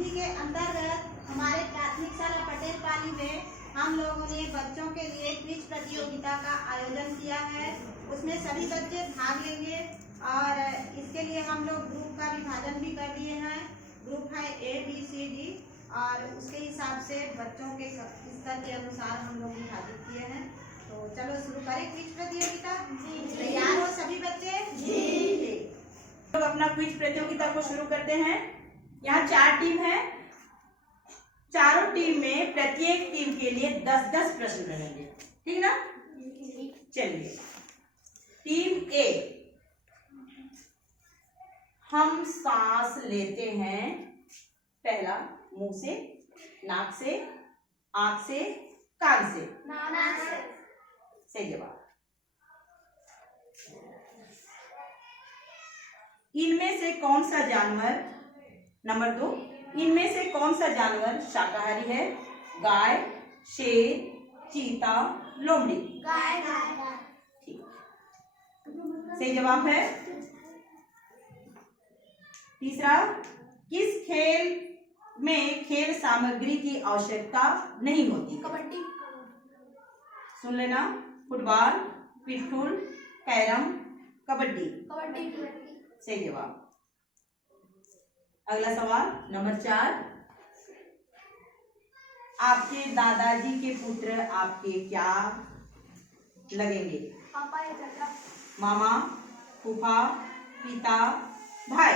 तितली के अंतर्गत हमारे प्राथमिक शाला पटेल पाली में हम लोगों ने बच्चों के लिए क्विज प्रतियोगिता का आयोजन किया है। उसमें सभी बच्चे भाग लेंगे और इसके लिए हम लोग ग्रुप का विभाजन भी कर दिए हैं। ग्रुप है ABCD और उसके हिसाब से बच्चों के स्तर के अनुसार हम लोग विभाजित किए हैं। तो चलो शुरू करें क्विज प्रतियोगिता। तैयार हो सभी बच्चे? जी। लोग अपना क्विज प्रतियोगिता को शुरू करते हैं। यहाँ 4 टीम है। चारों टीम में प्रत्येक टीम के लिए 10-10 प्रश्न रहेंगे, ठीक ना? चलिए, टीम ए, हम सांस लेते हैं पहला मुंह से, नाक से, आंख से, कान से। सही जवाब। इनमें से कौन सा जानवर, नंबर 2, इनमें से कौन सा जानवर शाकाहारी है? गाय, शेर, चीता, लोमड़ी। गाय। ठीक, सही जवाब है। तीसरा, किस खेल में खेल सामग्री की आवश्यकता नहीं होती? कबड्डी। सुन लेना, फुटबॉल, पिट्ठूल, कैरम, कबड्डी। कबड्डी। सही जवाब। अगला सवाल नंबर 4, आपके दादाजी के पुत्र आपके क्या लगेंगे? पापा या चाचा। मामा, फूफा, पिता, भाई।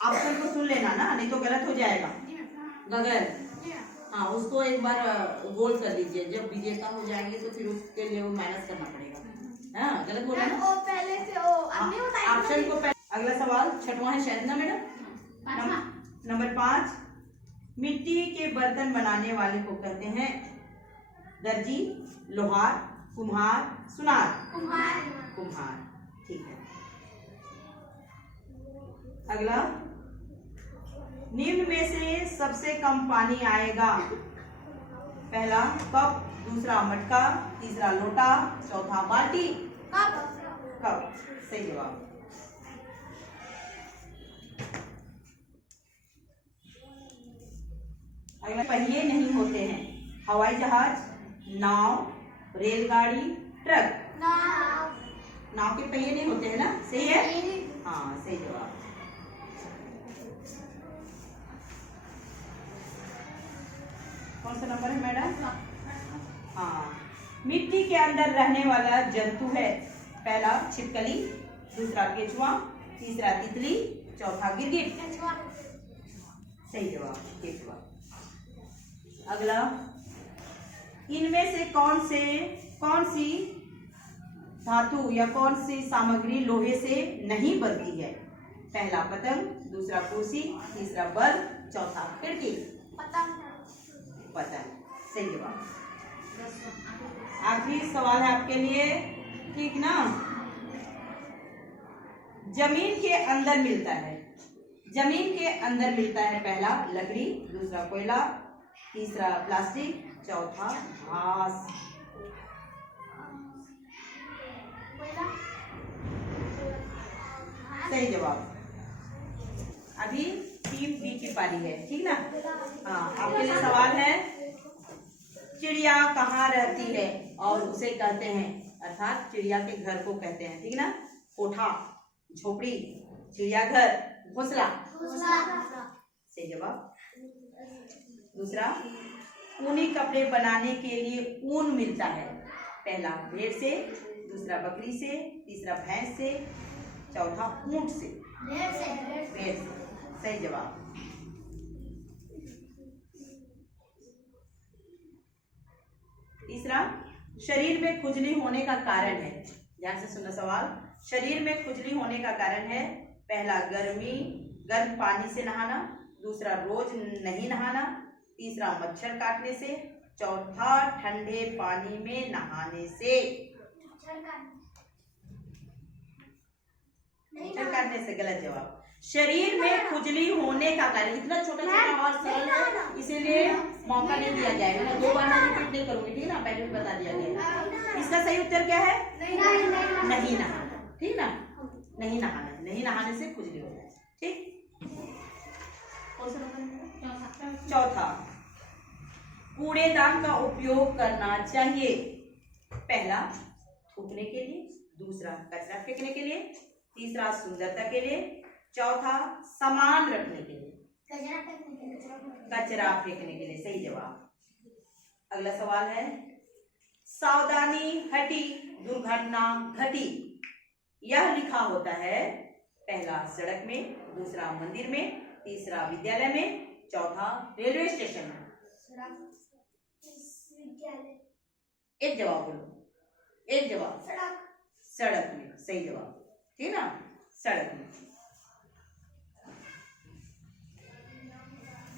ऑप्शन को सुन लेना ना, नहीं तो गलत हो जाएगा। गगन, हाँ, उसको एक बार गोल कर दीजिए। जब विजेता हो जाएंगे तो फिर उसके लिए वो माइनस करना पड़ेगा। हाँ, गलत बोला ना? वो पहले से वो अन्य ऑप्शन को पहले। अगला सवाल 6वां है शायद ना मैडम? नंबर 5, मिट्टी के बर्तन बनाने वाले को कहते हैं? दर्जी, लोहार, कुम्हार, सुनार। कुम्हार। ठीक है। अगला, निम्न में से सबसे कम पानी आएगा? पहला कप, दूसरा मटका, तीसरा लोटा, चौथा बाल्टी। कप। सही जवाब। अगला, पहिए नहीं होते हैं? हवाई जहाज, नाव, रेलगाड़ी, ट्रक। नाव के पहिए नहीं होते हैं ना? सही है? हाँ, सही जवाब। कौन सा नंबर है मैडम? हाँ, मिट्टी के अंदर रहने वाला जंतु है? पहला छिपकली, दूसरा केचुआ, तीसरा तितली, चौथा गिरगिट। सही जवाब, केचुआ। अगला, इनमें से कौन सी धातु या कौन सी सामग्री लोहे से नहीं बनती है? पहला पतंग, दूसरा कुर्सी, तीसरा बल्ब, चौथा खिड़की। पतंग। सही जवाब। आखिरी सवाल है आपके लिए, ठीक ना? जमीन के अंदर मिलता है? जमीन के अंदर मिलता है? पहला लकड़ी, दूसरा कोयला, तीसरा प्लास्टिक, चौथा घास। सही जवाब। अभी टीम बी की पारी है, ठीक ना? हाँ, आपके लिए सवाल है, चिड़िया कहाँ रहती है और उसे कहते हैं? अर्थात चिड़िया के घर को कहते हैं, ठीक ना? कोठा, झोपड़ी, चिड़ियाघर, घोंसला। सही जवाब। दूसरा, ऊनी कपड़े बनाने के लिए ऊन मिलता है? पहला भेड़ से, दूसरा बकरी से, तीसरा भैंस से, चौथा ऊंट से। भेड़ से। सही जवाब। तीसरा, शरीर में खुजली होने का कारण है? ध्यान से सुनना सवाल। शरीर में खुजली होने का कारण है? पहला गर्म पानी से नहाना, दूसरा रोज नहीं नहाना, तीसरा मच्छर काटने से, चौथा ठंडे पानी में नहाने से। मच्छर काटने से गलत जवाब। शरीर में खुजली होने का कारण, इतना छोटा छोटा और सरल है इसीलिए मौका नहीं दिया जाएगा ना, 2 बार मैं रिपीट नहीं करूंगी, ठीक है ना? पहले भी बता दिया गया। इसका सही उत्तर क्या है? नहीं नहाना, ठीक ना? नहीं नहाना, नहीं नहाने से खुजली हो जाए, ठीक। चौथा, कूड़ेदान का उपयोग करना चाहिए। पहला, थूकने के लिए, दूसरा कचरा फेंकने के लिए, तीसरा सुंदरता के लिए, चौथा सामान रखने के लिए। कचरा फेंकने के लिए सही जवाब। अगला सवाल है, सावधानी हटी दुर्घटना घटी, यह लिखा होता है पहला सड़क में, दूसरा मंदिर में, तीसरा विद्यालय में, चौथा रेलवे स्टेशन में। एक जवाब बोलो, एक जवाब। सड़क में सही जवाब, ठीक ना, सड़क में।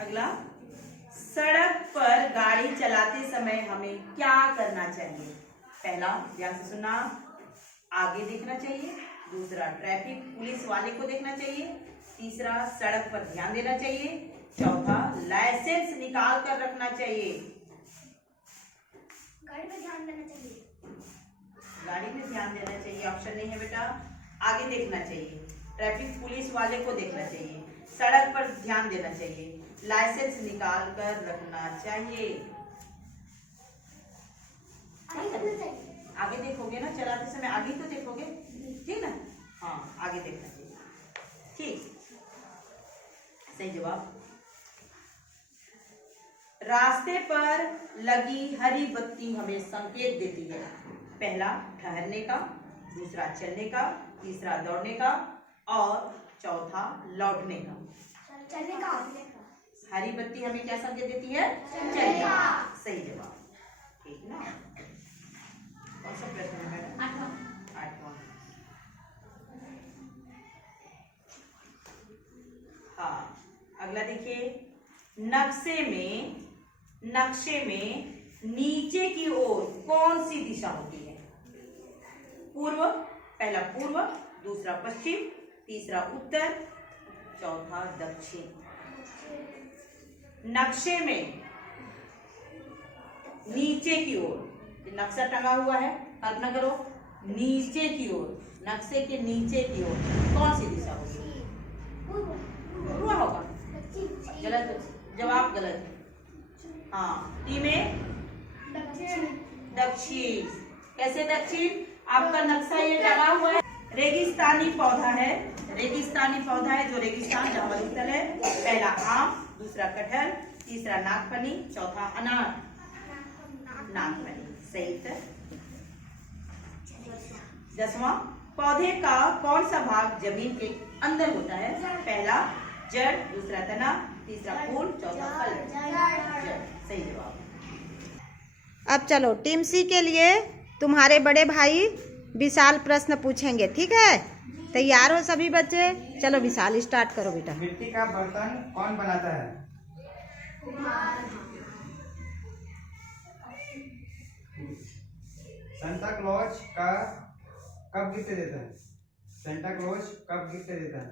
अगला, सड़क पर गाड़ी चलाते समय हमें क्या करना चाहिए? पहला, ध्यान से सुनना, आगे देखना चाहिए, दूसरा ट्रैफिक पुलिस वाले को देखना चाहिए, तीसरा सड़क पर ध्यान देना चाहिए, चौथा लाइसेंस निकाल कर रखना चाहिए। गाड़ी पे ध्यान देना चाहिए। गाड़ी में ध्यान देना चाहिए ऑप्शन नहीं है बेटा, आगे देखना चाहिए, ट्रैफिक पुलिस वाले को देखना चाहिए, सड़क पर ध्यान देना चाहिए, लाइसेंस निकाल कर रखना चाहिए। आगे देखोगे ना चलाते समय, आगे तो देखोगे, ठीक ना, हाँ आगे देखना चाहिए, ठीक, सही जवाब। रास्ते पर लगी हरी बत्ती हमें संकेत देती है। पहला, ठहरने का, दूसरा चलने का, तीसरा दौड़ने का और चौथा लौटने का। चलने का। हरी बत्ती हमें क्या संकेत देती है? चलने का, सही जवाब, ठीक ना। कौन सा प्रश्न है मैडम? आठवां। हाँ, अगला देखिए, नक्शे में नीचे की ओर कौन सी दिशा होती है? पूर्व, पहला पूर्व, दूसरा पश्चिम, तीसरा उत्तर, चौथा दक्षिण। नक्शे में नीचे की ओर, नक्शा टंगा हुआ है, कल्पना करो, नीचे की ओर, नक्शे के नीचे की ओर कौन सी दिशा होगी? पूर्व होगा, गलत जवाब, गलत है। हाँ, टी में दक्षिण। कैसे दक्षिण? आपका नक्शा ये टंगा हुआ है, रेगिस्तानी पौधा है, रेगिस्तानी पौधा है जो रेगिस्तान जहाँ मरुस्थल है। पहला आम, दूसरा कटहल, तीसरा नागफनी, चौथा अनार। नागफनी सही उत्तर। 10वां, पौधे का कौन सा भाग जमीन के अंदर होता है? पहला जड़, दूसरा तना, तीसरा फूल, चौथा फल। जड़ सही जवाब। अब चलो टीम सी के लिए तुम्हारे बड़े भाई विशाल प्रश्न पूछेंगे, ठीक है? तैयार हो सभी बच्चे? चलो विशाल स्टार्ट करो बेटा। मिट्टी का बर्तन कौन बनाता है? सांता क्लॉज का कब गिफ्ट देता है? सांता क्लॉज कब गिफ्ट देता है?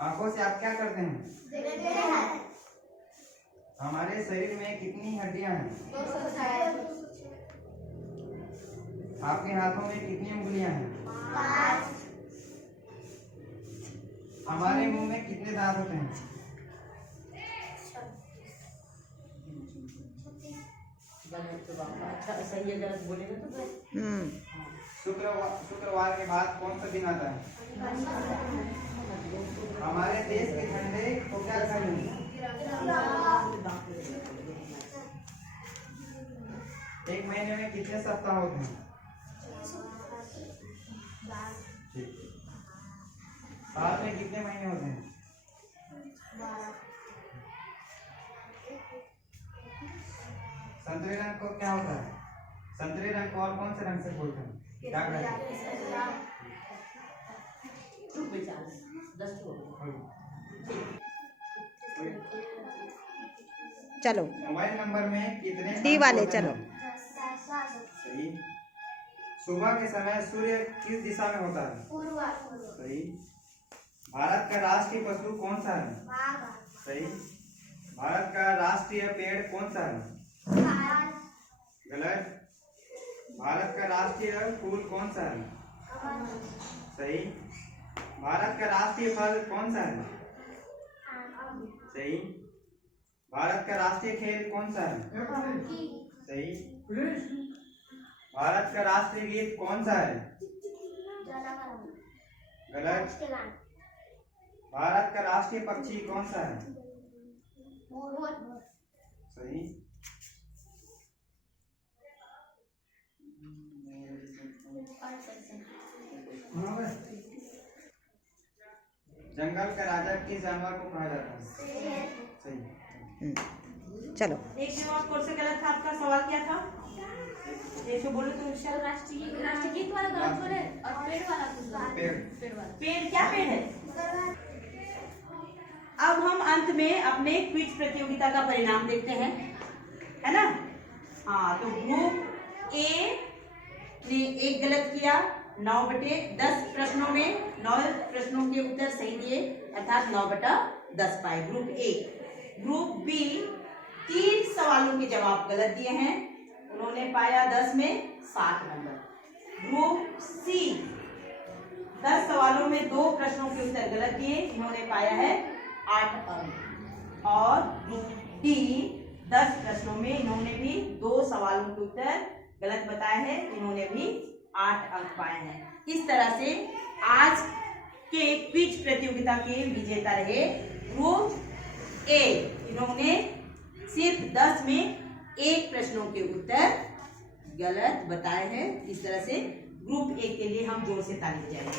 आंखों से आप क्या करते हैं? देखते हैं। हमारे शरीर में कितनी हड्डियां हैं? 200। आपके हाथों में कितनी उंगलियां हैं? 5। हमारे मुंह में कितने दांत होते हैं? अच्छा सही है, गलत बोलेगा तो शुक्रवार के बाद कौन सा दिन आता है? हमारे देश के झंडे को क्या कहेंगे? एक महीने में कितने सप्ताह होते हैं? ठीक। साल में कितने महीने होते हैं? संतरे रंग को क्या होता है? संतरे रंग को और कौन से रंग से बोलते हैं? क्या कहते हैं? चलो मोबाइल नंबर में कितने डी अंक वाले होते चलो। हैं? सही। सुबह के समय सूर्य किस दिशा में होता है? पूर्व। सही। भारत का राष्ट्रीय पशु कौन सा है? सही। भारत का राष्ट्रीय पेड़ कौन सा है? गलत। भारत का राष्ट्रीय फूल कौन सा है? सही। भारत का राष्ट्रीय फल कौन सा है? सही। भारत का राष्ट्रीय खेल कौन सा है? सही। भारत का राष्ट्रीय गीत कौन सा है? गलत। भारत का राष्ट्रीय पक्षी कौन सा है? सही। जंगल का राजा किस जानवर को कहा जाता है? सही। चलो एक जवाब कोर्स से गलत था। आपका सवाल क्या था? ये जो बोलो तो राष्ट्रीय गीत वाला गलत बोले और पेड़ वाला पेड़ क्या पेड़ है? अब हम अंत में अपने क्विज प्रतियोगिता का परिणाम देखते हैं, है ना? हाँ, तो ग्रुप ए ने 1 गलत किया। 9/10 प्रश्नों में 9 प्रश्नों के उत्तर सही दिए, अर्थात 9/10 पाए ग्रुप ए। ग्रुप बी 3 सवालों के जवाब गलत दिए हैं, उन्होंने पाया 10 में 60 नंबर। ग्रुप सी 10 सवालों में 2 प्रश्नों के उत्तर गलत दिए, इन्होंने पाया है 8 अंक। और ग्रुप डी 10 प्रश्नों में इन्होंने भी 2 सवालों के उत्तर गलत बताए हैं, इन्होंने भी 8 अंक पाए हैं। इस तरह से आज के क्विज प्रतियोगिता के विजेता रहे ग्रुप ए। इन्होंने सिर्फ 10 में 1 प्रश्नों के उत्तर गलत बताए हैं। इस तरह से ग्रुप ए के लिए हम जोर से ताली बजाएंगे।